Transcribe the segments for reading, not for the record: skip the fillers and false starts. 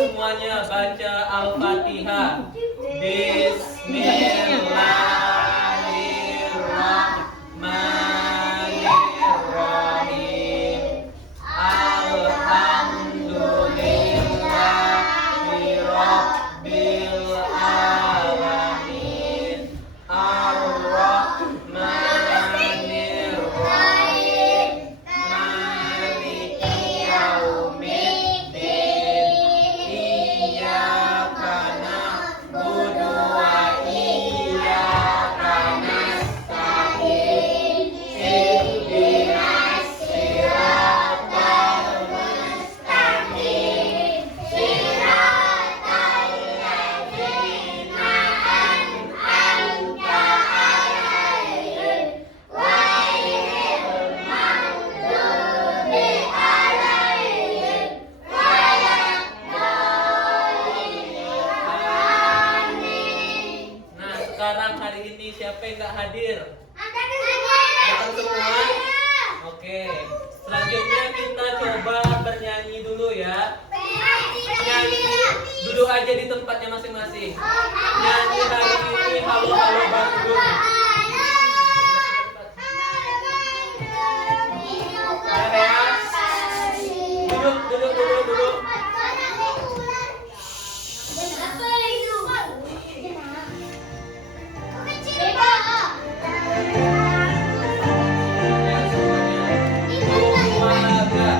semuanya baca Al-Fatihah. Bismillahirrahmanirrahim. Alhamdulillahirabbil alamin. Ar-Rahmanirrahim. Maliki yaumiddin. Iyyaka na'budu wa iyyaka nasta'in. Ihdinas siratal mustaqim. Siratal ladzina an'amta 'alaihim ghairil maghdubi 'alaihim waladdallin. Nah, sekarang hari ini siapa yang nggak hadir? Datang semua? Oke. Selanjutnya kita coba bernyanyi dulu ya. Nyanyi duduk aja di tempatnya masing-masing. Nyanyi hari ini halo halo Bandung. Ya, duduk, duduk, duduk, duduk. Ya, semuanya. Olahraga.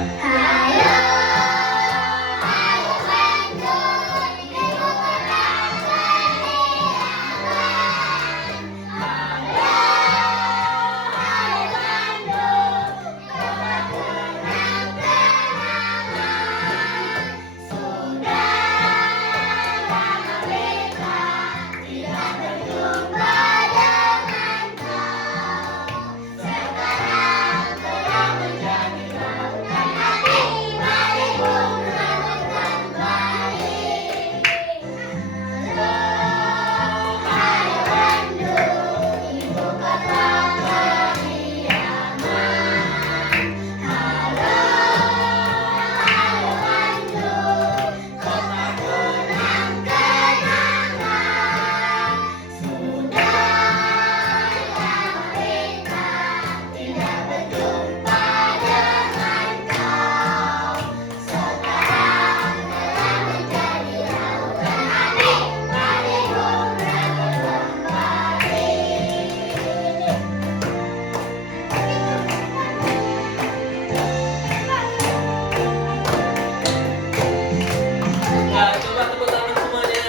Nah, coba tepuk tangan semuanya.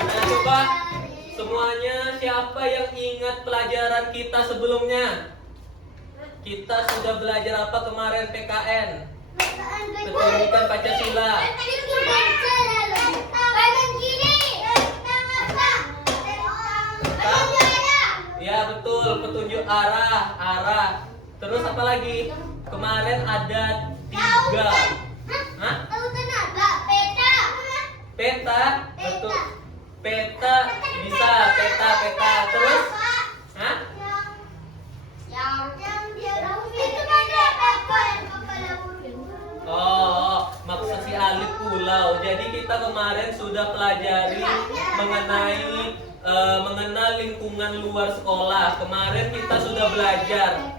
Nah, coba semuanya siapa yang ingat pelajaran kita sebelumnya? Kita sudah belajar apa kemarin PKN? Pendidikan Pancasila. Ya betul, petunjuk arah. Terus apa lagi? Kemarin ada 3. Hah? Peta, betul. Peta bisa, peta. Terus? Hah? Oh, maksud si Alif pulau. Jadi kita kemarin sudah pelajari mengenal lingkungan luar sekolah. Kemarin kita sudah belajar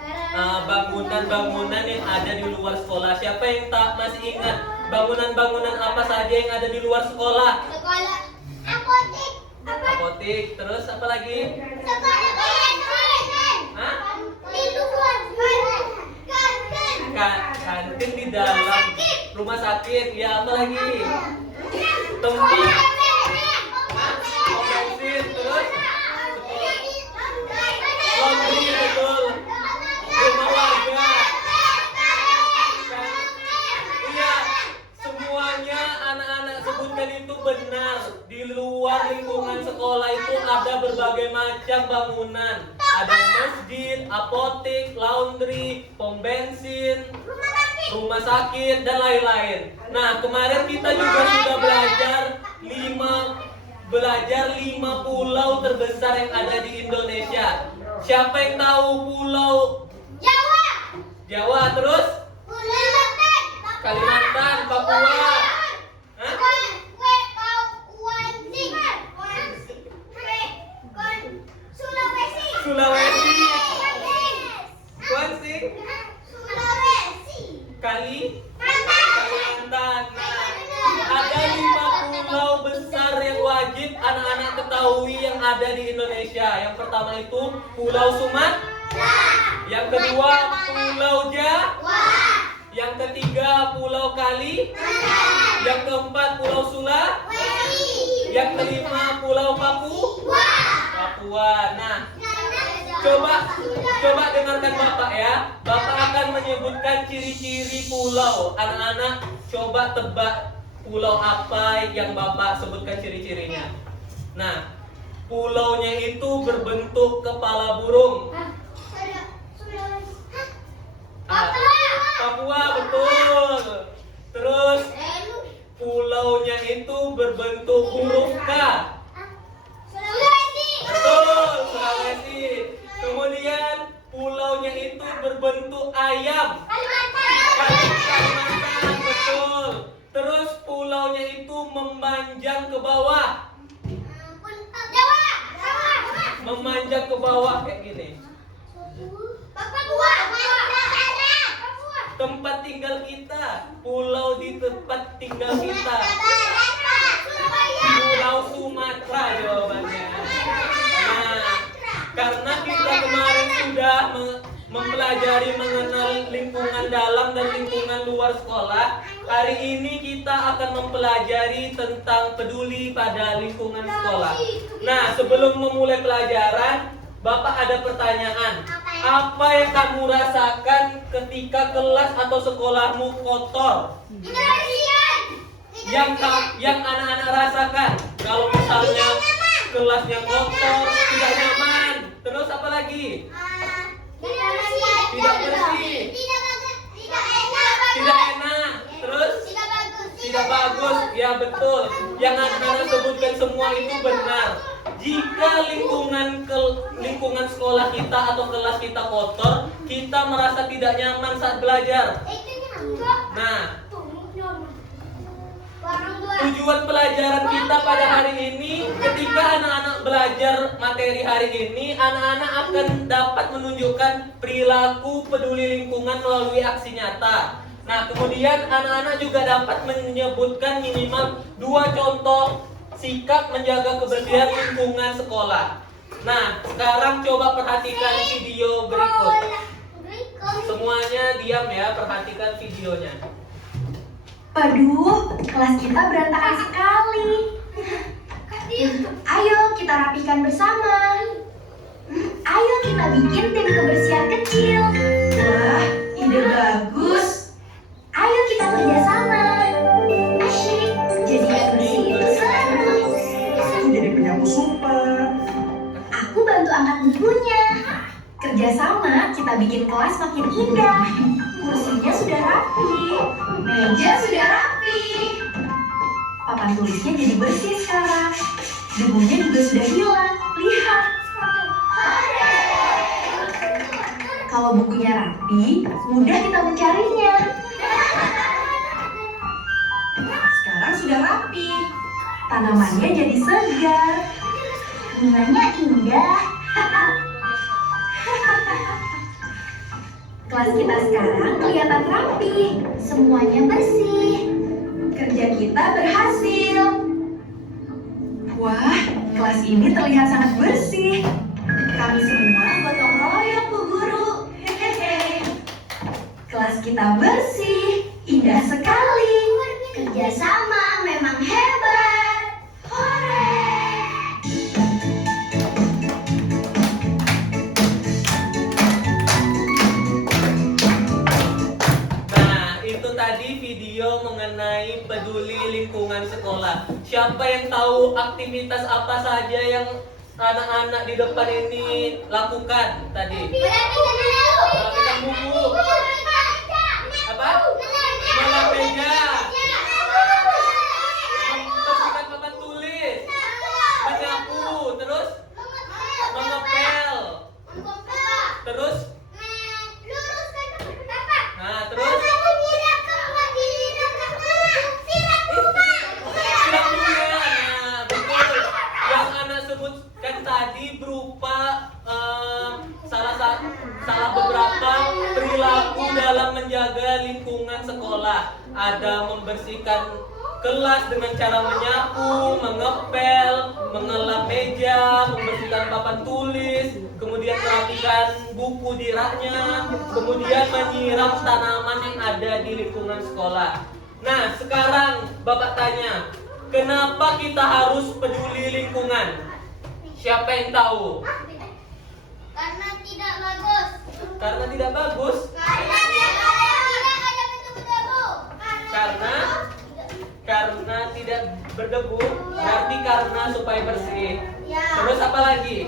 bangunan-bangunan yang ada di luar sekolah. Siapa yang tak masih ingat bangunan-bangunan apa saja yang ada di luar sekolah? Apotik. Terus apa lagi? Hah? Kantin di dalam rumah sakit. Ya, apa lagi? Tempat bensin. Terus laundry, betul. Rumah warga. Iya, semuanya anak-anak sebutkan itu benar. Di luar lingkungan sekolah itu ada berbagai macam bangunan. Ada masjid, apotik, laundry, pom bensin, rumah sakit, dan lain-lain. Nah, kemarin kita juga sudah belajar 5 pulau terbesar yang ada di Indonesia. Siapa yang tahu pulau Jawa. Jawa? Terus? Kalimantan, Papua. Hah? Sulawesi. Kuansing. Kalimantan. Nah, ada 5 pulau besar yang wajib anak-anak ketahui yang ada di Indonesia. Yang pertama itu Pulau Sumatera. Yang kedua Pulau Jawa. Yang ketiga Pulau Kali. Yang keempat Pulau Sulawesi. Yang kelima Pulau Papua. Nah, coba dengarkan Bapak ya. Bapak akan menyebutkan ciri-ciri pulau. Anak-anak coba tebak pulau apa yang Bapak sebutkan ciri-cirinya. Nah, pulaunya itu berbentuk kepala burung. Papua, betul. Terus pulaunya itu berbentuk huruf K. Betul, Sulawesi. Kemudian pulaunya itu berbentuk ayam. Kalimantan, betul. Terus pulaunya itu memanjang ke bawah. Memanjang ke bawah kayak gini. Tempat tinggal kita, pulau di tempat tinggal kita. Pulau Sumatera jawabannya. Nah, karena kita kemarin sudah mempelajari mengenal lingkungan dalam dan lingkungan luar sekolah, hari ini kita akan mempelajari tentang peduli pada lingkungan sekolah. Nah, sebelum memulai pelajaran, Bapak ada pertanyaan. Apa yang kamu rasakan ketika kelas atau sekolahmu kotor? Yang anak-anak rasakan, kalau misalnya kelasnya kotor, tidak nyaman. Terus apa lagi? Tidak bersih. Tidak enak. Terus tidak bagus. Ya betul. Yang anak-anak sebutkan semua itu benar. Jika lingkungan sekolah kita atau kelas kita kotor, kita merasa tidak nyaman saat belajar. Nah, tujuan pelajaran kita pada hari ini, ketika anak-anak belajar materi hari ini, anak-anak akan dapat menunjukkan perilaku peduli lingkungan melalui aksi nyata. Nah, kemudian anak-anak juga dapat menyebutkan minimal 2 contoh sikap menjaga kebersihan lingkungan sekolah. Nah, sekarang coba perhatikan video berikut. Semuanya diam ya, perhatikan videonya. Aduh, kelas kita berantakan sekali. Ayo kita rapikan bersama. Ayo kita bikin tim kebersihan kecil. Wah, ide bagus. Ayo kita kerjasama. Asyik, jadikan bersih itu seru. Aku jadi penyapu super. Aku bantu angkat bukunya. Kerjasama kita bikin kelas makin indah. Kursinya sudah rapi, meja sudah rapi, papan tulisnya jadi bersih sekarang. Debunya juga sudah hilang. Lihat. Kalau bukunya rapi, mudah kita mencarinya. Sekarang sudah rapi. Tanamannya jadi segar. Bunganya indah. Kelas kita sekarang kelihatan rapi. Semuanya bersih. Kerja kita berhasil. Wah, kelas ini terlihat sangat bersih. Kami semua gotong royong, Bu Guru. Hehehe. Kelas kita bersih, indah sekali. Kerjasama memang hebat. Hore! Nah, itu tadi video mengenai peduli lingkungan sekolah. Siapa yang tahu aktivitas apa saja yang anak-anak di depan ini lakukan tadi? Merapikan buku. Apa? Melap meja. Membersihkan papan tulis. Menyapu. Terus? Mengepel. Terus? Nah, terus? Ada membersihkan kelas dengan cara menyapu, mengepel, mengelap meja, membersihkan papan tulis, kemudian merapikan buku di raknya, kemudian menyiram tanaman yang ada di lingkungan sekolah. Nah, sekarang Bapak tanya, kenapa kita harus peduli lingkungan? Siapa yang tahu? Karena tidak bagus. Karena tidak bagus. Karena tidak ada berdebu. Karena tidak berdebu, berarti karena supaya bersih. Ya. Terus apa lagi?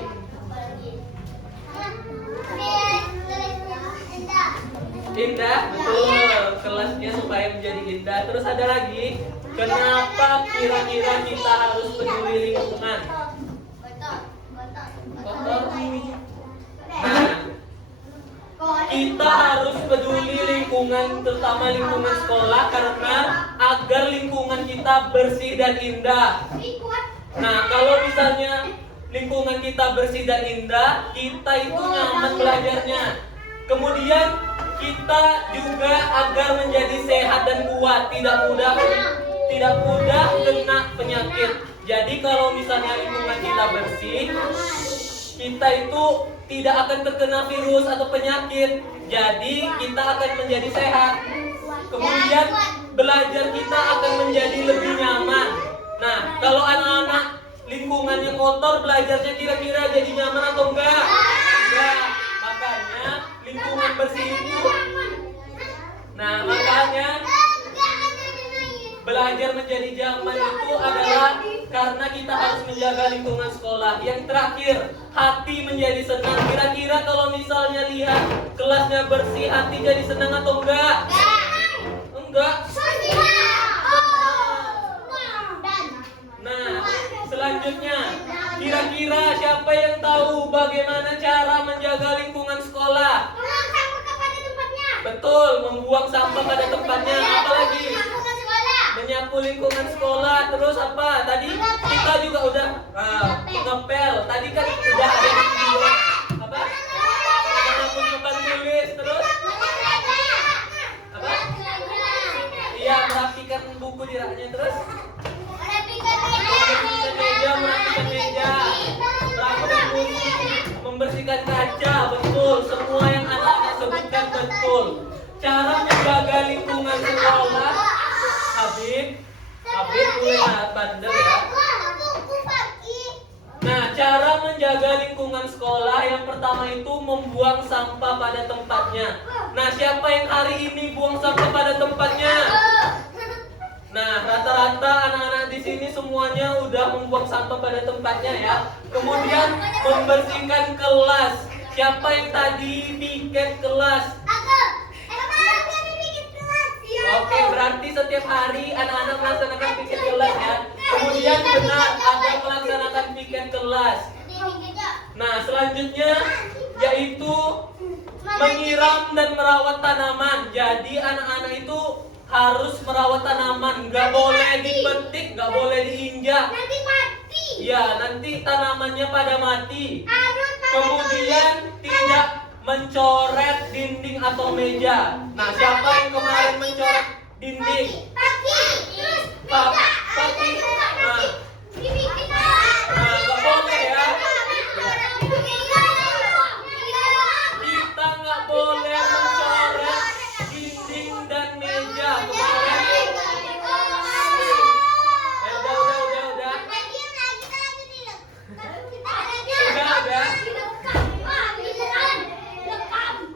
Indah, betul. Kelasnya supaya menjadi indah. Terus ada lagi, kenapa kira-kira kita harus peduli lingkungan? Kotor. Nah, kita harus peduli lingkungan, terutama lingkungan sekolah, karena agar lingkungan kita bersih dan indah. Nah, kalau misalnya lingkungan kita bersih dan indah, kita itu nyaman belajarnya. Kemudian kita juga agar menjadi sehat dan kuat, tidak mudah kena penyakit. Jadi kalau misalnya lingkungan kita bersih, kita itu tidak akan terkena virus atau penyakit. Jadi kita akan menjadi sehat. Kemudian belajar kita akan menjadi lebih nyaman. Nah, kalau anak-anak lingkungannya kotor, belajarnya kira-kira jadi nyaman atau enggak? Enggak. Makanya lingkungan bersih itu. Nah, makanya belajar menjadi nyaman itu adalah karena kita harus menjaga lingkungan sekolah. Yang terakhir, hati menjadi senang. Kira-kira kalau misalnya lihat kelasnya bersih, hati jadi senang atau enggak? Enggak. Nah, selanjutnya, kira-kira siapa yang tahu bagaimana cara menjaga lingkungan sekolah? Betul, membuang sampah pada tempatnya. Apalagi? Menyapu lingkungan sekolah. Terus apa? Tadi kita juga udah ngepel. Tadi kan udah ada di video. Apa? Menyapu papan tulis. Terus apa? Iya, merapikan buku di raknya. Terus merapikan meja, merapikan buku, membersihkan kaca. Betul, semua yang anak-anak sebutkan betul. Cara menjaga lingkungan sekolah, Habib mulai bandel ya. Nah, cara menjaga lingkungan sekolah yang pertama itu membuang sampah pada tempatnya. Nah, siapa yang hari ini buang sampah pada tempatnya? Nah, rata-rata anak-anak di sini semuanya udah membuang sampah pada tempatnya ya. Kemudian membersihkan kelas. Siapa yang tadi piket kelas? Oke, berarti setiap hari anak-anak melaksanakan piket kelas ya. Kemudian benar ada melaksanakan piket kelas. Nah, selanjutnya yaitu menyiram dan merawat tanaman. Jadi anak-anak itu harus merawat tanaman, nggak boleh dipetik, nggak boleh diinjak. Nanti mati. Ya, nanti tanamannya pada mati. Kemudian tidak mencoret dinding atau meja. Nah, siapa yang kemarin mencoret dinding? Pagi. Nah, nggak boleh ya. Kita nggak boleh mencoret dinding dan meja kemarin.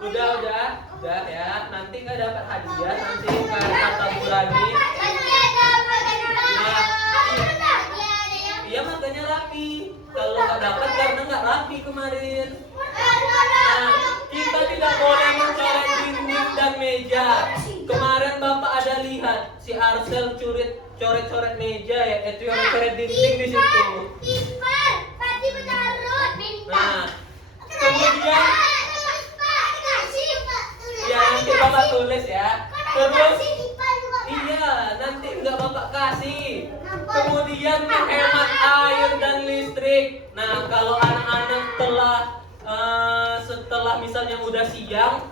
Udah ya. Nanti nggak dapat hadiah, nanti kata Bu Rani. Iya, makanya rapi. Kalau nggak dapat karena nggak rapi kemarin. Nah, kita tidak boleh mencoret dinding dan meja. Kemarin Bapak ada lihat si Arsel coret-coret meja ya, coret-coret dinding di situ. Nah, kemudian ya nanti Bapak tulis ya. Terus iya, nanti nggak Bapak kasih. Kemudian menghemat air dan listrik. Nah, kalau anak-anak setelah misalnya udah siang,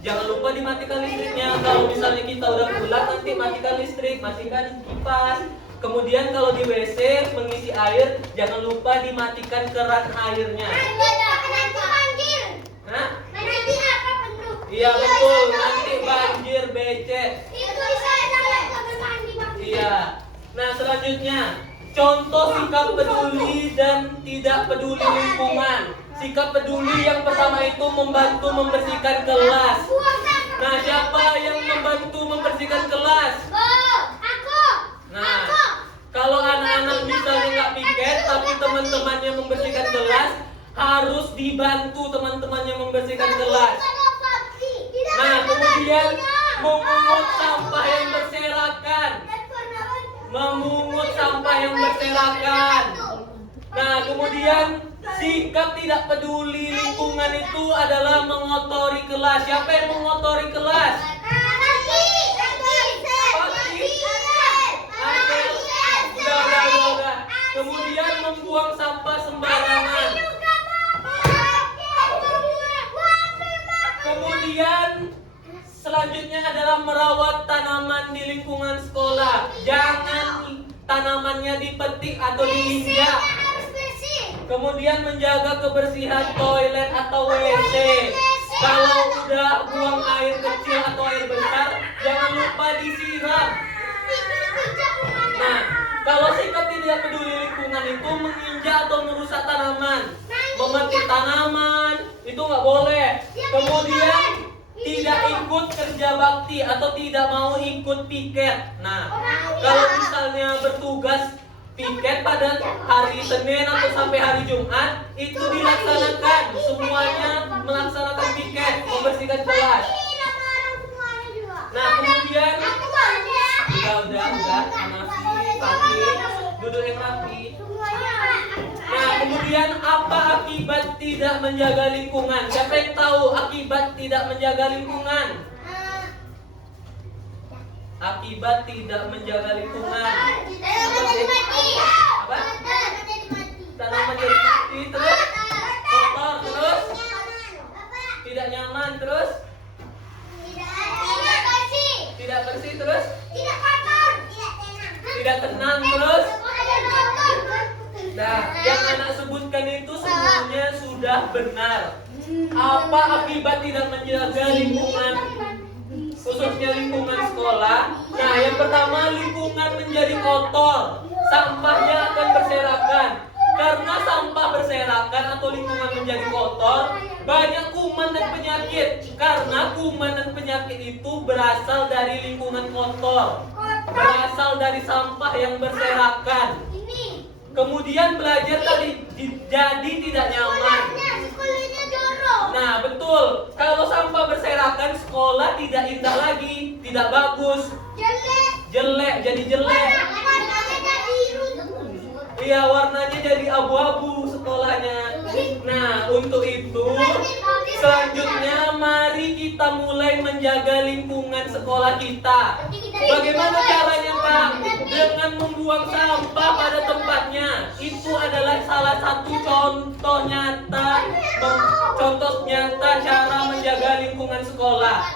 jangan lupa dimatikan listriknya. Kalau misalnya kita udah pulang, nanti matikan listrik, matikan kipas. Kemudian kalau di WC mengisi air, jangan lupa dimatikan keran airnya. Nanti banjir. Hah? Nanti apa penuh? Iya betul, nanti banjir becek. Itu saya sampai mandi Bang. Iya. Nah selanjutnya, contoh sikap peduli dan tidak peduli lingkungan. Sikap peduli yang pertama itu membantu membersihkan kelas. Nah siapa yang membantu membersihkan kelas? Aku. Nah, kalau anak-anak misalnya nggak piket tapi teman-temannya membersihkan kelas, harus dibantu teman-temannya membersihkan kelas. Nah, kemudian memungut sampah yang berserakan. Memungut sampah yang berserakan. Nah, kemudian sikap tidak peduli lingkungan itu adalah mengotori kelas. Siapa yang mengotori kelas? Udah. Kemudian membuang sampah sembarangan. Kemudian selanjutnya adalah merawat tanaman di lingkungan sekolah. Jangan tanamannya dipetik atau diinjak. Kemudian menjaga kebersihan toilet atau WC. Kalau udah buang air kecil atau air besar, jangan lupa disiram. Nah, kalau sikap tidak peduli lingkungan itu menginjak atau merusak tanaman, memetik tanaman, itu nggak boleh. Kemudian tidak ikut kerja bakti atau tidak mau ikut piket. Nah, kalau misalnya bertugas piket pada hari Senin atau sampai hari Jumat, itu dilaksanakan. Semuanya melaksanakan piket, membersihkan kelas. Nah, kemudian udah, rapi, duduk yang rapi. Nah, kemudian apa akibat tidak menjaga lingkungan? Siapa yang tahu akibat tidak menjaga lingkungan? Akibat tidak menjaga lingkungan. Apa? Tanaman jadi mati, terus kotor, terus tidak nyaman, terus tidak bersih, terus tidak tenang, terus. Nah, yang anak sebutkan itu semuanya sudah benar. Apa akibat tidak menjaga lingkungan, khususnya lingkungan sekolah? Nah, yang pertama, lingkungan menjadi kotor, sampahnya akan berserakan. Karena sampah berserakan atau lingkungan menjadi kotor, banyak kuman dan penyakit. Karena kuman dan penyakit itu berasal dari lingkungan kotor, berasal dari sampah yang berserakan. Kemudian belajar tadi jadi tidak nyaman. Nah, betul. Kalau sampah berserakan, sekolah tidak indah lagi, tidak bagus. Jelek, jadi jelek. Iya, warnanya jadi abu-abu sekolahnya. Nah, untuk itu selanjutnya mari kita mulai menjaga lingkungan sekolah kita. Bagaimana caranya, Pak? Dengan membuang sampah pada tempatnya. Itu adalah salah satu contoh nyata cara menjaga lingkungan sekolah.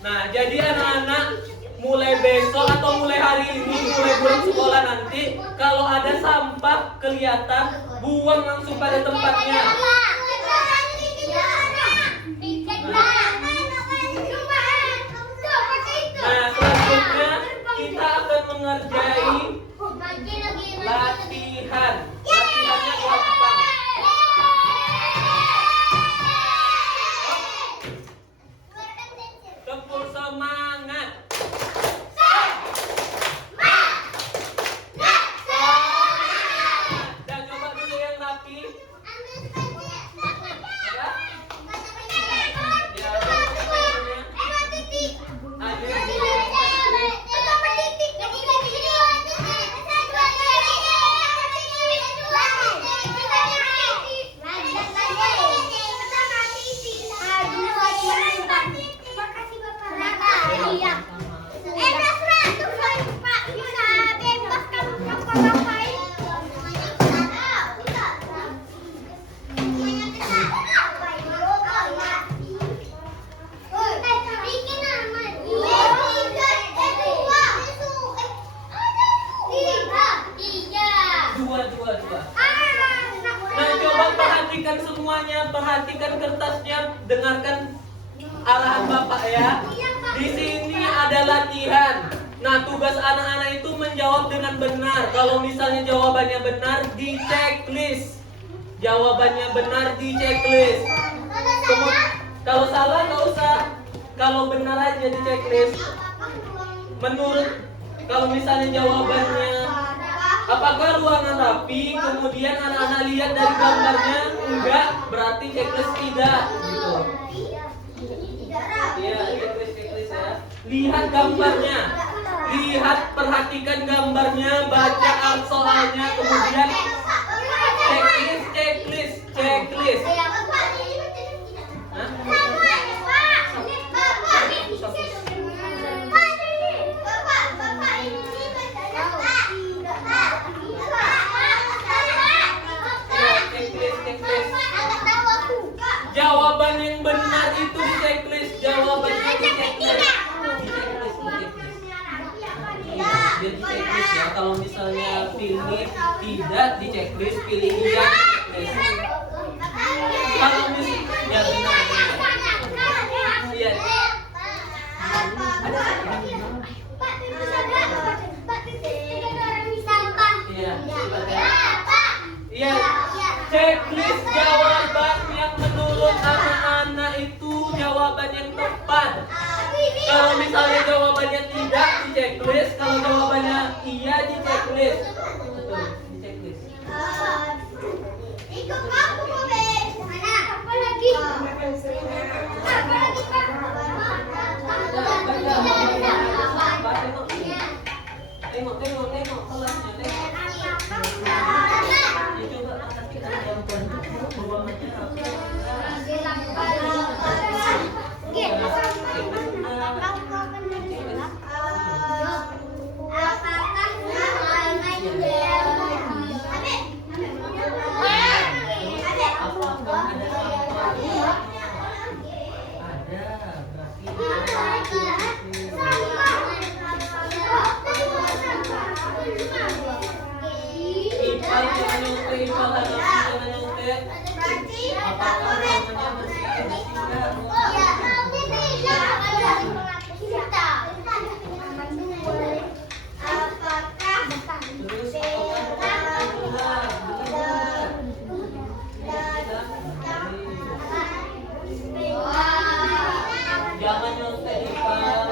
Nah, jadi anak-anak mulai besok atau mulai hari ini, mulai bulan sekolah nanti, kalau ada sampah kelihatan, buang langsung pada tempatnya. Nah, selanjutnya kita akan mengerjai latihan. Latihannya gampang. Tempur semangat. Dan coba dulu yang rapi. Ya. Ya, dengarkan arahan Bapak ya. Di sini ada latihan. Nah, tugas anak-anak itu menjawab dengan benar. Kalau misalnya jawabannya benar, di checklist. Jawabannya benar di checklist. Kalau salah nggak usah. Kalau benar aja di checklist. Menurut kalau misalnya jawabannya apakah ruangan rapi, kemudian anak-anak lihat dari gambarnya enggak, berarti checklist tidak gitu. Iya, checklist ya. Lihat gambarnya. Lihat, perhatikan gambarnya, baca soalnya, kemudian checklist. Hah? Jawaban yang benar itu di checklist. Jawabannya di checklist. Di checklist ya. Kalau misalnya pilih tidak di checklist, pilih iya di checklist. Kalau misalnya ya benar. Iya. Iya. Checklist jawaban yang menurut anak-anak itu jawaban yang tepat. Kalau misalnya jawabannya tidak di checklist, kalau jawabannya iya di checklist. Betul, di checklist. Ikut aku, Bobe. Mana? Apa lagi? Apa lagi, Pak? Tengok kelasnya, tengok. Ya coba perhatikan jawaban jawabannya apa. Ipal jangan nyontek, Ipal lagi jangan nyontek. Apakah ruangannya bersih enggak? Terus jangan nyontek, Ipal.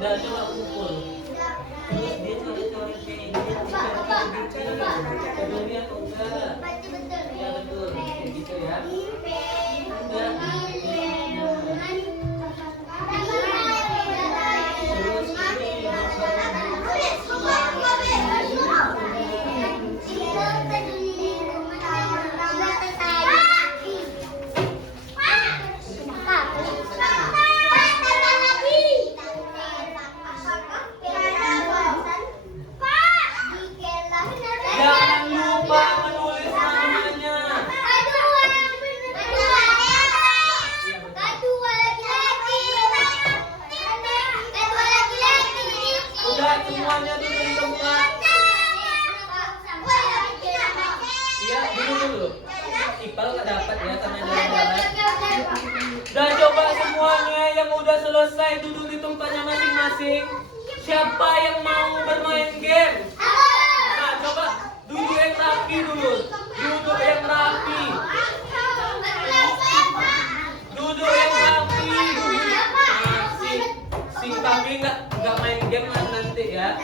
Dan coba kumpul. Terus dia coret-coret kayak gini, peduli atau enggak? Ya betul, kayak gitu ya. Enggak. Terus ini jangan lupa menulis namanya. Udah semuanya dulu di tempat. Iya, dulu. Ipal nggak dapat ya karena jalan-jalan. Dan coba semuanya yang udah selesai duduk di tempatnya masing-masing. Siapa yang mau bermain game? Nah, coba duduk yang rapi dulu. Duduk yang rapi. Duduk yang rapi. Nah, si kami nggak main game nanti ya.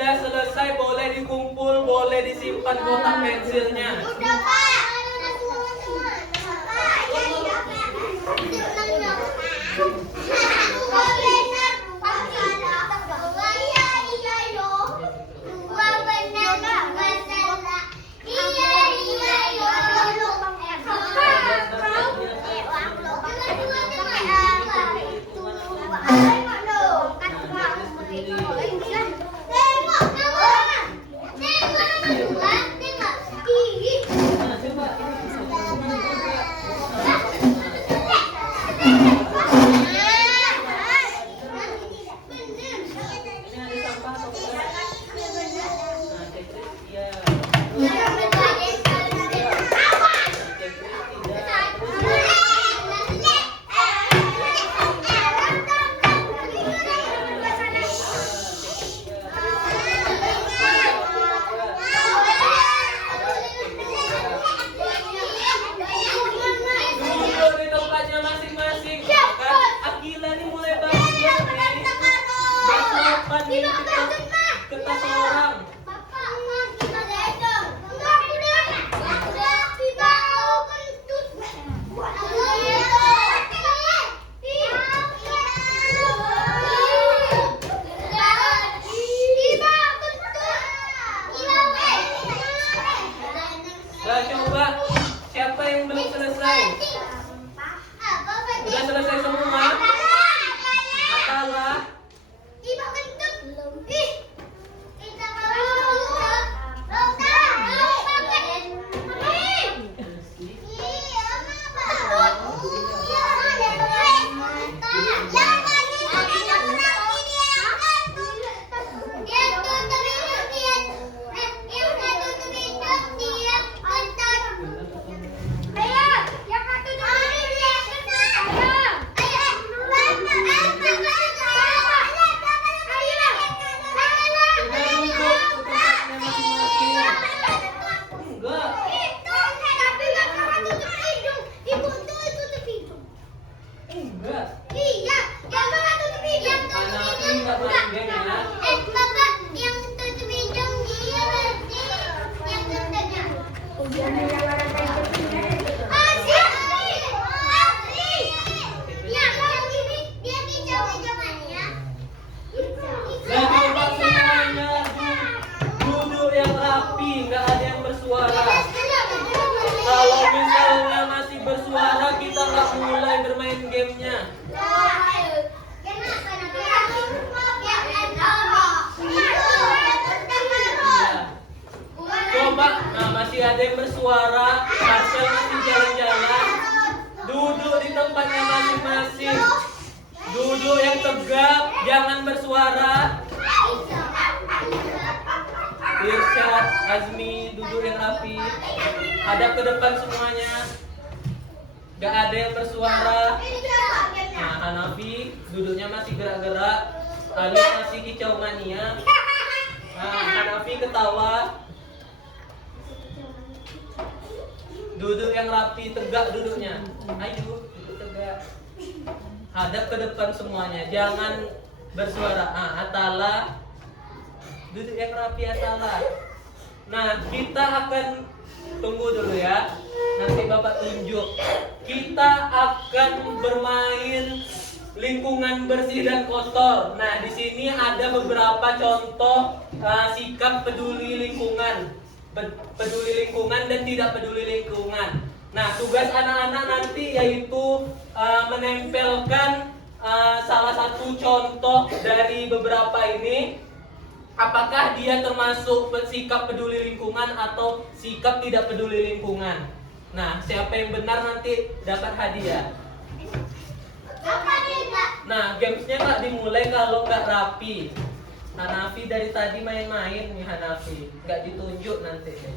sudah selesai boleh dikumpul, boleh disimpan kotak pensilnya. Udah Pak. Udah semua. Pak, ya iya Pak. Dua benar, Pak. Iya iya yo. Dua benar, dua salah. Iya iya yo. Nah, coba ini ada sampah atau enggak? Nah, Cekris iya. Cekris tidak. Duduk di tempatnya masing-masing. Kan Akila nih mulai belajar nih. Bersopan nih ke tas orang. Nah, coba siapa yang belum selesai? Udah selesai semua? Atala? Udah duduk ke tempatnya masing-masing. Enggak. Enggak. Iya, yang mana tutup hidung? Hanafi enggak main game ya. Bapak, yang tutup hidung dia berarti yang tutupnya. Asli. Ya, yang ini dia hijau-hijauannya. Nah, coba semuanya duduk yang rapi, nggak ada yang bersuara. Kalau misalnya masih bersuara, kita nggak mulai bermain gamenya. Iya. Coba, nah masih ada yang bersuara, Marcel masih jalan-jalan. Duduk di tempatnya masing-masing. Duduk yang tegap, jangan bersuara. Irsyad, Azmi, duduk yang rapi. Hadap ke depan semuanya. Gak ada yang bersuara. Nah, Hanafi duduknya masih gerak-gerak. Ali masih kicau mania. Nah, Hanafi ketawa. Duduk yang rapi, tegak duduknya. Ayo, duduk tegak. Hadap ke depan semuanya, jangan bersuara. Ah, Atala. Duduk yang rapi, Atala. Nah, kita akan tunggu dulu ya. Nanti Bapak tunjuk. Kita akan bermain lingkungan bersih dan kotor. Nah, di sini ada beberapa contoh sikap peduli lingkungan. Peduli lingkungan dan tidak peduli lingkungan. Nah, tugas anak-anak nanti yaitu menempelkan salah satu contoh dari beberapa ini. Apakah dia termasuk sikap peduli lingkungan atau sikap tidak peduli lingkungan? Nah, siapa yang benar nanti dapat hadiah. Nah, gamesnya nggak dimulai kalau nggak rapi. Hanafi dari tadi main-main nih Hanafi, nggak ditunjuk nanti nih.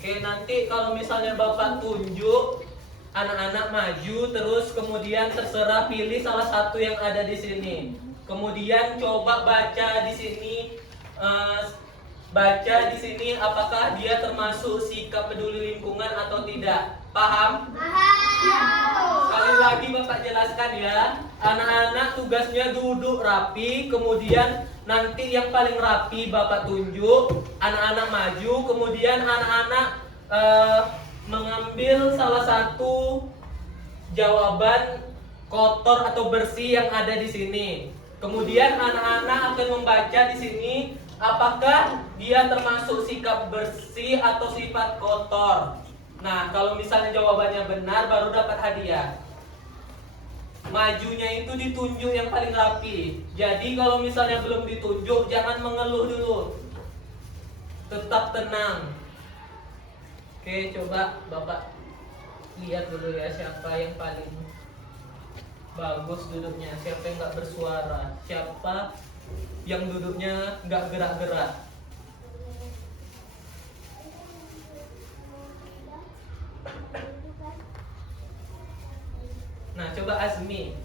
Oke, nanti kalau misalnya Bapak tunjuk, anak-anak maju terus kemudian terserah pilih salah satu yang ada di sini. Kemudian coba baca di sini baca di sini apakah dia termasuk sikap peduli lingkungan atau tidak. Paham? Sekali lagi Bapak jelaskan ya. Anak-anak tugasnya duduk rapi, kemudian nanti yang paling rapi Bapak tunjuk, anak-anak maju, kemudian anak-anak mengambil salah satu jawaban kotor atau bersih yang ada di sini. Kemudian anak-anak akan membaca di sini apakah dia termasuk sikap bersih atau sifat kotor. Nah, kalau misalnya jawabannya benar baru dapat hadiah. Majunya itu ditunjuk yang paling rapi. Jadi kalau misalnya belum ditunjuk jangan mengeluh dulu. Tetap tenang. Oke, coba Bapak lihat dulu ya siapa yang paling bagus duduknya, siapa yang nggak bersuara, siapa yang duduknya nggak gerak-gerak. Nah, coba Azmi,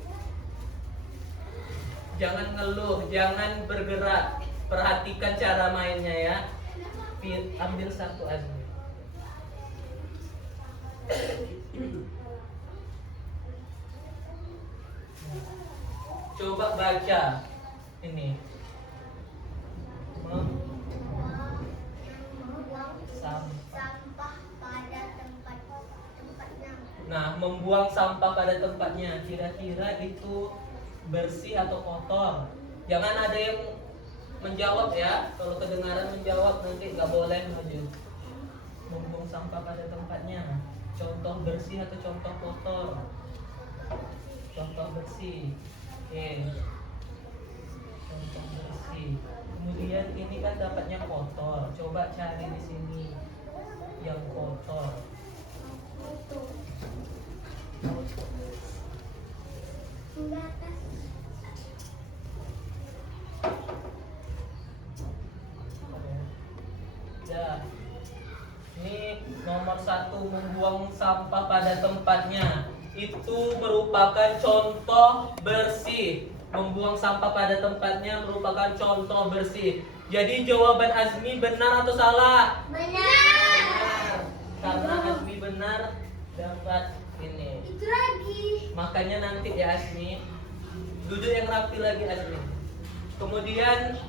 jangan ngeluh, jangan bergerak, perhatikan cara mainnya ya. Ambil satu Azmi. Coba baca ini. Sampah pada tempatnya. Nah, membuang sampah pada tempatnya, kira-kira itu bersih atau kotor? Jangan ada yang menjawab ya. Kalau kedengaran menjawab nanti nggak boleh maju. Membuang sampah pada tempatnya, contoh bersih atau contoh kotor? Contoh bersih. Oke. Contoh bersih. Kemudian ini kan dapatnya kotor. Coba cari di sini yang kotor. Ya. Ini nomor 1, membuang sampah pada tempatnya. Itu merupakan contoh bersih. Membuang sampah pada tempatnya merupakan contoh bersih. Jadi jawaban Azmi benar atau salah? Benar. Karena Azmi benar dapat ini. Itu lagi. Makanya nanti ya Azmi, duduk yang rapi lagi Azmi. Kemudian,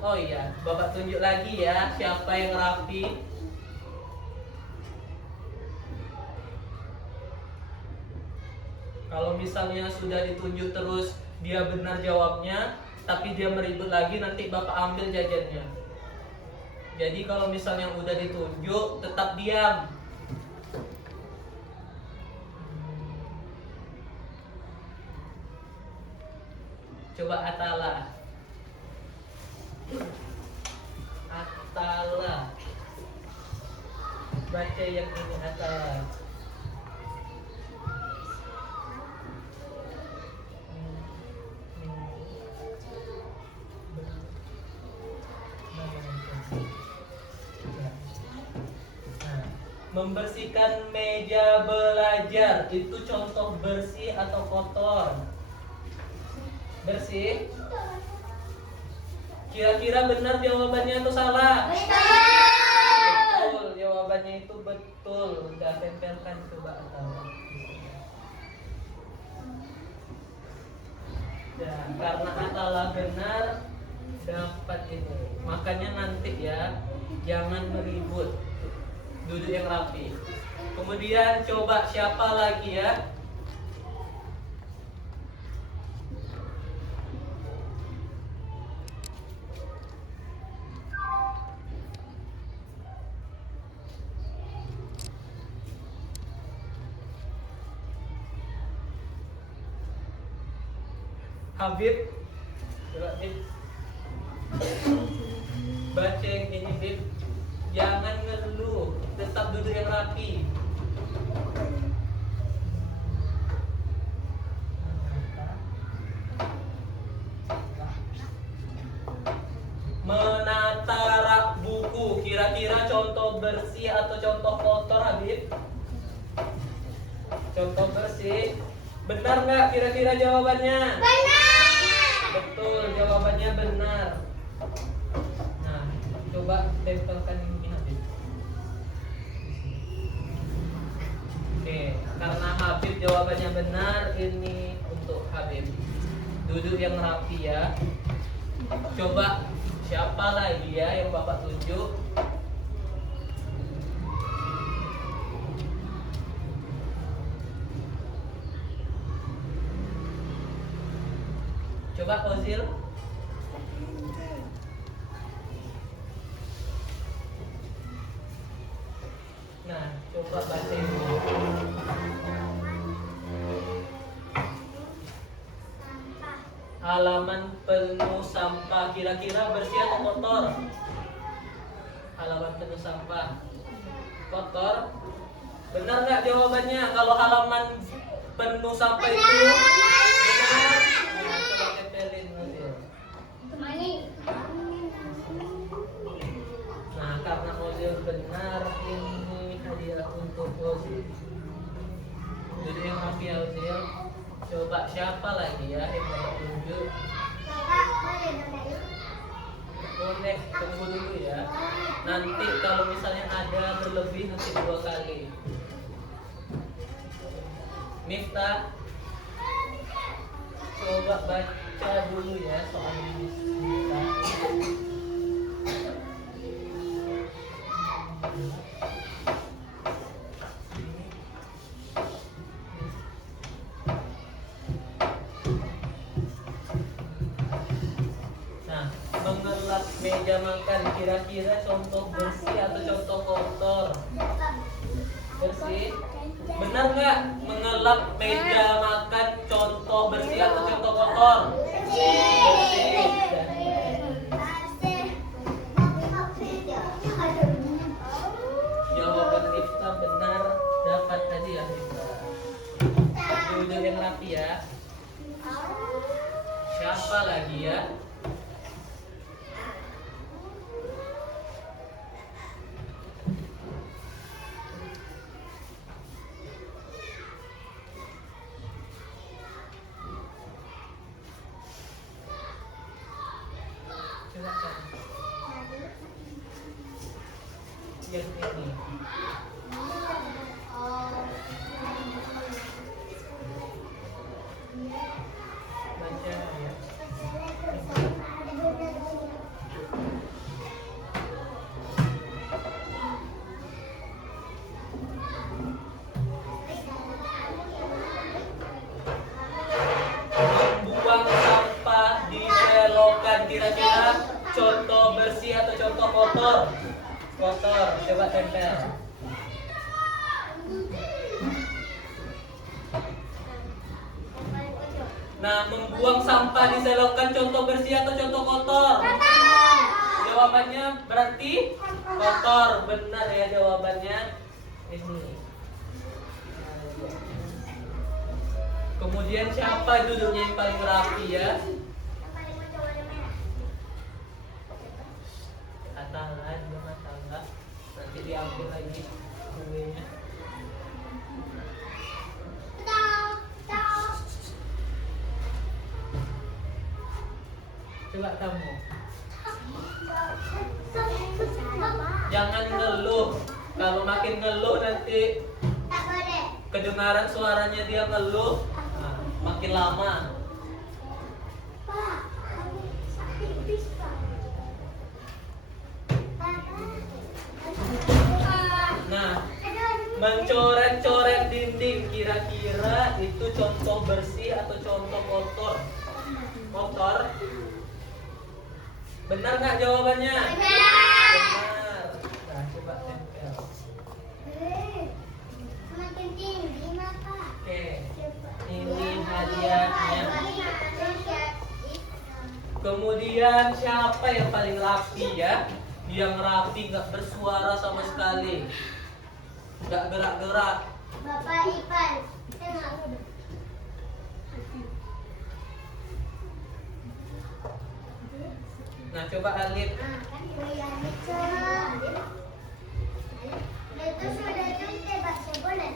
oh iya, Bapak tunjuk lagi ya siapa yang rapi. Kalau misalnya sudah ditunjuk terus dia benar jawabnya, tapi dia meribut lagi, nanti Bapak ambil jajannya. Jadi kalau misalnya udah ditunjuk, tetap diam. Coba Atala. Atala. Baca yang ini Atala. Membersihkan meja belajar itu contoh bersih atau kotor? Bersih? Kira-kira benar jawabannya atau salah? Betul, jawabannya itu betul. Udah tempelkan coba atau. Ya, karena Atala benar dapat ini. Makanya nanti ya jangan meribut. Duduk yang rapi. Kemudian coba siapa lagi ya? Habib. Coba Habib. Baca yang ini Habib. Jangan ngeluh, tetap duduk yang rapi. Menata rak buku, kira-kira contoh bersih atau contoh kotor Habib? Contoh bersih. Benar nggak kira-kira jawabannya? Benar. Betul, jawabannya benar. Nah, coba Coba tempelkan ini Habib. Oke, karena Habib jawabannya benar, ini untuk Habib. Duduk yang rapi ya. Coba siapa lagi ya yang Bapak tunjuk? Coba Ozil. Nah, coba baca ini. Halaman penuh sampah, kira-kira bersih atau kotor? Halaman penuh sampah kotor. Benar nggak jawabannya? Kalau halaman penuh sampah itu benar. Nah, coba tempelin Ozil. Nah, karena Ozil benar, ini hadiah untuk Ozil. Jadi yang rapi ya Ozil. Coba siapa lagi ya yang Bapak tunjuk? Boleh, tunggu dulu ya. Nanti kalau misalnya ada berlebih nanti 2 kali. Miftah, coba baca dulu ya soal ini Miftah. Mengelap meja makan, kira-kira contoh bersih atau contoh kotor? Bersih. Benar nggak? Mengelap meja makan contoh bersih atau contoh kotor? Bersih. Jawaban Miftah benar, dapat tadi ya Miftah. Duduk yang rapi ya. Siapa lagi ya? Yang ini. Baca ya. Membuang sampah di selokan, kira-kira contoh bersih atau contoh kotor? Kotor, coba tempel. Nah, membuang sampah di selokan contoh bersih atau contoh kotor? Jawabannya berarti kotor. Benar ya jawabannya ini. Kemudian siapa duduknya yang paling rapi ya? Katalah dia masalah. Nanti diambil lagi kuenya. Coba kamu. Jangan ngeluh. Kalau makin ngeluh nanti kedengaran suaranya dia ngeluh. Nah, makin lama. Nah, mencoret-coret dinding, kira-kira itu contoh bersih atau contoh kotor? Kotor. Benar nggak jawabannya? Benar. Nah, coba tempel. Oke, ini hadiahnya. Kemudian siapa yang paling rapi ya? Yang rapi, nggak bersuara sama sekali, nggak gerak-gerak. Bapak Ipan. Nah, coba Alif. Itu sudah tebak boleh.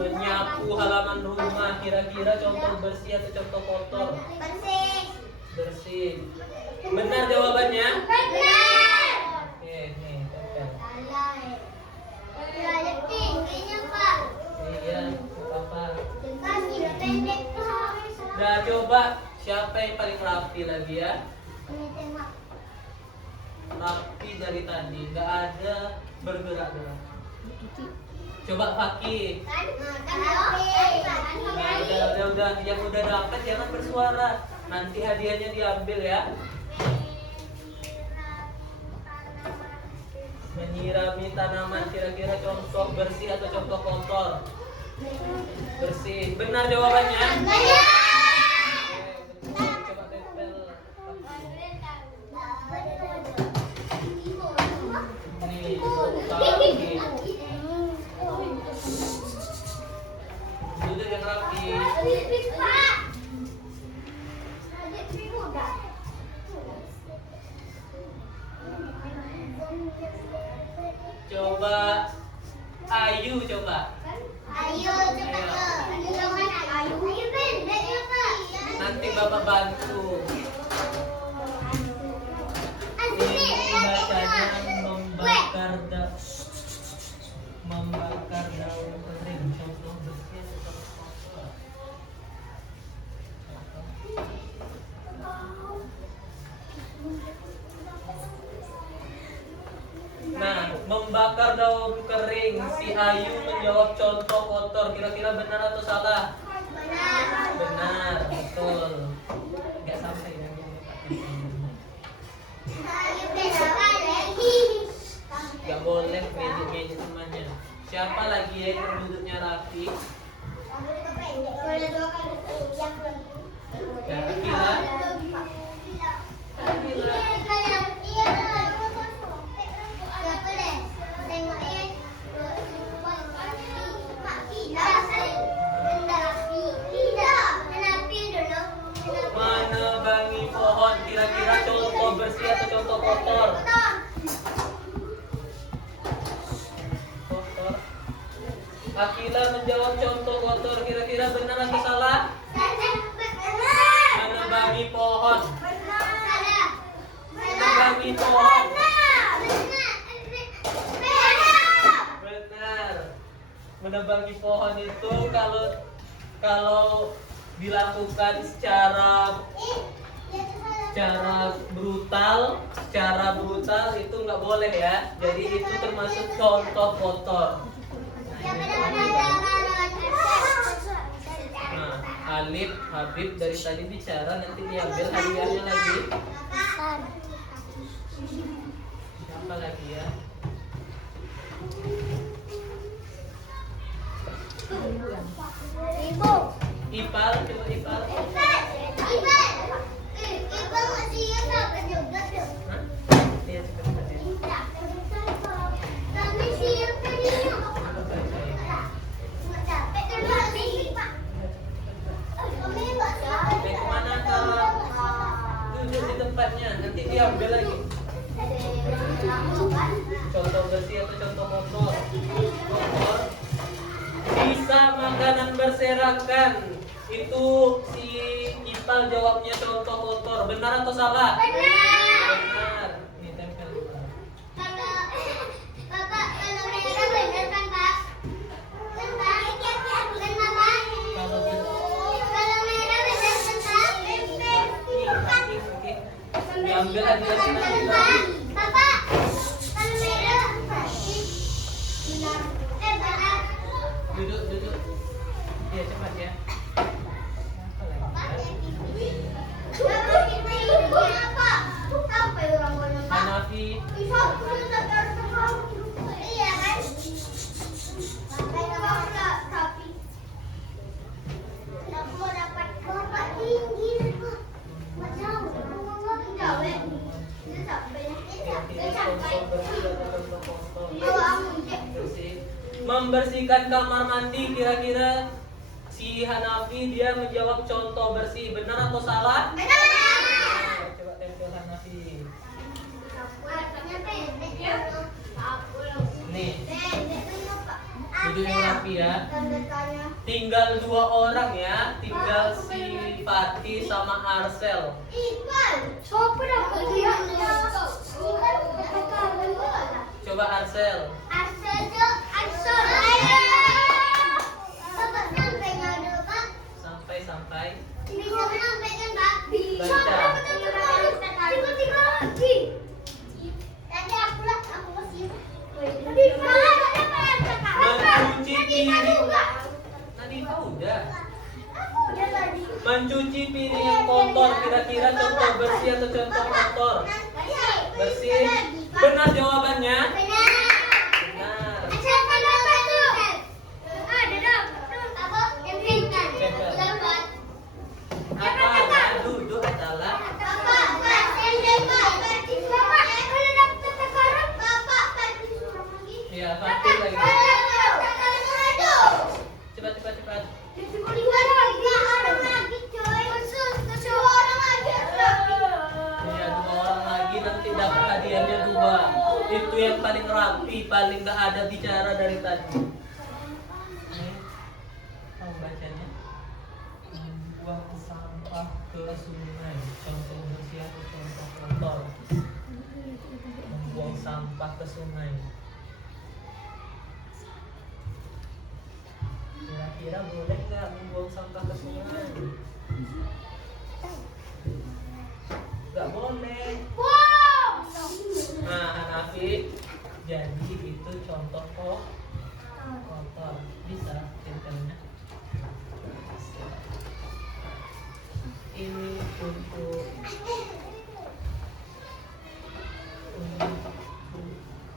Menyapu halaman rumah, kira-kira contoh bersih atau contoh kotor? Bersih. Bersih. Benar jawabannya? Benar. Oke, nih tempel. Salah tingginya Pak. Iya, apa-apa. Kaki pendek Pak. Udah coba siapa yang paling rapi lagi ya? Ini tengok. Rapi dari tadi, nggak ada bergerak-gerak. Coba Fakih. Kan Nah, udah, yang udah dapat jangan bersuara. Nanti hadiahnya diambil ya. Menyirami tanaman kira-kira contoh bersih atau contoh kotor? Bersih. Benar jawabannya? Benar. Oke, benar. Coba tempel. Nih, Fakih. Duduk yang rapi. Coba Ayu coba. Ayo cepat. Ayo pendek ya Pak. Nanti Bapak bantu. Ini bacanya membakar daun kering. Contoh bersih atau kotor? Nah, membakar daun kering. Si Ayu menjawab contoh kotor. Kira-kira benar atau salah? Benar. Benar, betul. Nggak sampai ya. Ayo pendek. Nggak boleh ngejek-ngejek temannya. Siapa lagi yang duduknya rapi? Ya, Akila. Menebangi pohon. Kira-kira contoh bersih atau contoh kotor? Kotor. Akila menjawab contoh kotor. Kira-kira benar atau salah? Menebangi pohon. Menebangi pohon. Benar. Menebangi pohon itu kalau dilakukan secara brutal itu nggak boleh ya. Jadi itu termasuk contoh kotor. Nah, Alif, Habib dari tadi bicara, nanti diambil hadiahnya lagi. Siapa lagi ya? Ipal, coba Ipal. Hah? Iya, sebentar ya. Oke, kemana kawan? Duduk di tempatnya, nanti diambil lagi. Contoh bersih atau contoh kotor? Kotor. Bisa makanan berserakan. Itu si Ipal jawabnya contoh kotor. Benar atau salah? Benar. Ini tempel di mana? Diambil hadiahnya nanti. Duduk. Iya, cepat ya. Siapa lagi? Hanafi. Membersihkan kamar mandi, kira-kira si Hanafi dia menjawab contoh bersih. Benar atau salah? Benar. Coba tempel Hanafi. Nih. Duduk yang rapi ya. Tanda tanya. Tinggal 2 orang ya. Tinggal si Fatih sama Arcel. Iqbal. Siapa dah dia? Coba Arcel. Ayo. Bapak sampai nggak ada Pak? Sampai. Bisa sampai kan Pak? Baca. Tiba-tiba lagi. Tadi aku masih. Tadi Pak. Mencuci piring. juga. Nadifa udah. Aku udah tadi. Mencuci piring yang kotor. Kira-kira contoh bersih atau contoh kotor? Bersih. Benar jawabannya. Benar. Atala duduk Atala. Iya, Fatih lagi. Cepat. Iya, 2 orang lagi nanti dapat hadiahnya 2. Itu yang paling rapi, paling gak ada bicara dari tadi. Ini, mau bacanya? Membuang sampah ke sungai. Contoh bersih atau contoh kotor? Membuang sampah ke sungai. Kira-kira boleh nggak membuang sampah ke sungai? Nggak boleh. Nah, Hanafi, jadi itu contoh kotor. Bisa pinternya. Ini untuk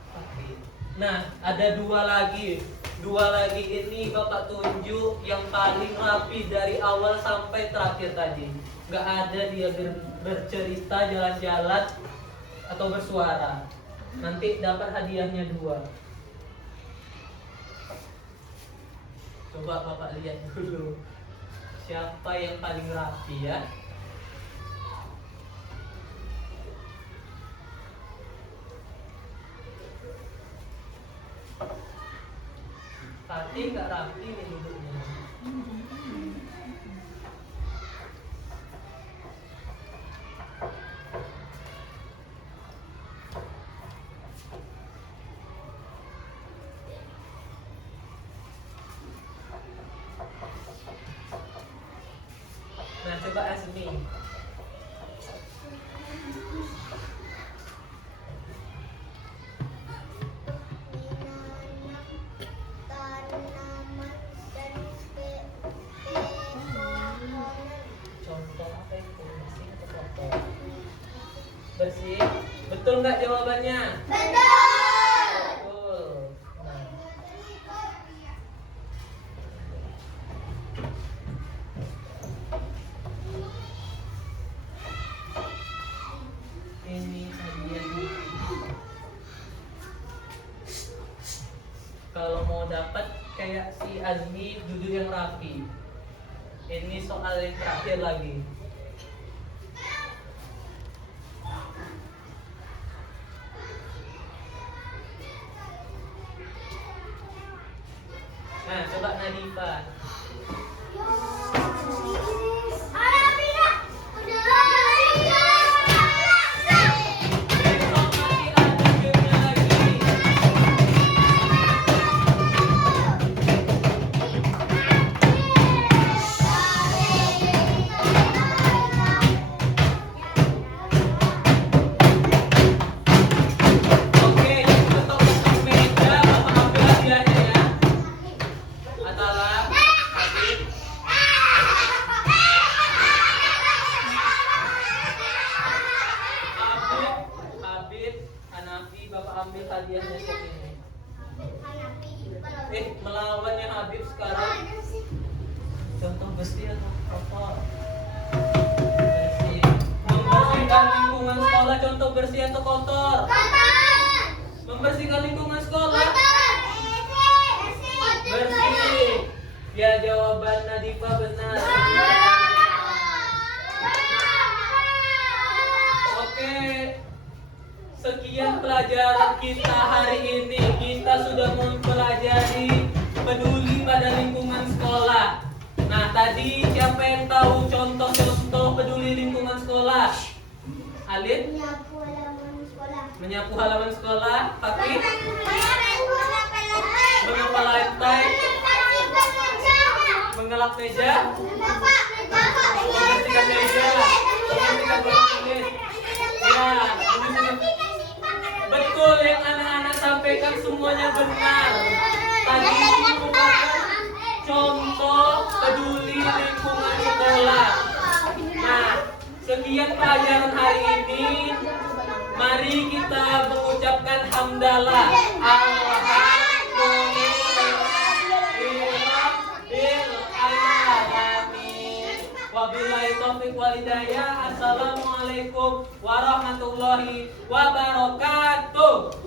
Fatih. Nah, ada 2 lagi. 2 lagi ini Bapak tunjuk yang paling rapi dari awal sampai terakhir tadi. Gak ada dia bercerita, jalan-jalan atau bersuara. Nanti dapat hadiahnya 2. Coba Bapak lihat dulu siapa yang paling rapi ya. Fatih nggak rapi nih duduknya. Nah, coba Azmi. Contoh apa itu? Bersih atau kotor? Bersih. Betul nggak jawabannya? Betul. Nah. Ini hadiahnya. Kalau mau dapat kayak si Azmi duduk yang rapi. Ini soal yang terakhir lagi. Nah, coba Nadifa. Besok masih ada gamenya lagi. Oke, untuk besok meja Bapak ambil hadiahnya ya. Atala, Habib. Habib, Hanafi, Bapak ambil hadiahnya sini. Melawannya Habib sekarang. Contoh bersih atau kotor? Bersih. Membersihkan lingkungan sekolah, contoh bersih atau kotor? Membersihkan lingkungan sekolah. Bersih. Ya, jawaban Nadifa benar. Oke. Sekian pelajaran kita hari ini. Kita sudah mempelajari tahu contoh-contoh peduli lingkungan sekolah? Alin? Menyapu halaman sekolah. Papi? Mengepal lantai. Mengelap meja. Membersihkan meja. Membersihkan ruang tulis. Ya, betul yang anak-anak sampaikan semuanya benar. Tadi itu merupakan contoh peduli lingkungan sekolah. Nah, sekian pelajaran hari ini. Mari kita mengucapkan hamdalah. Wabillahi taufiq wal hidayah. Assalamualaikum warahmatullahi wabarakatuh.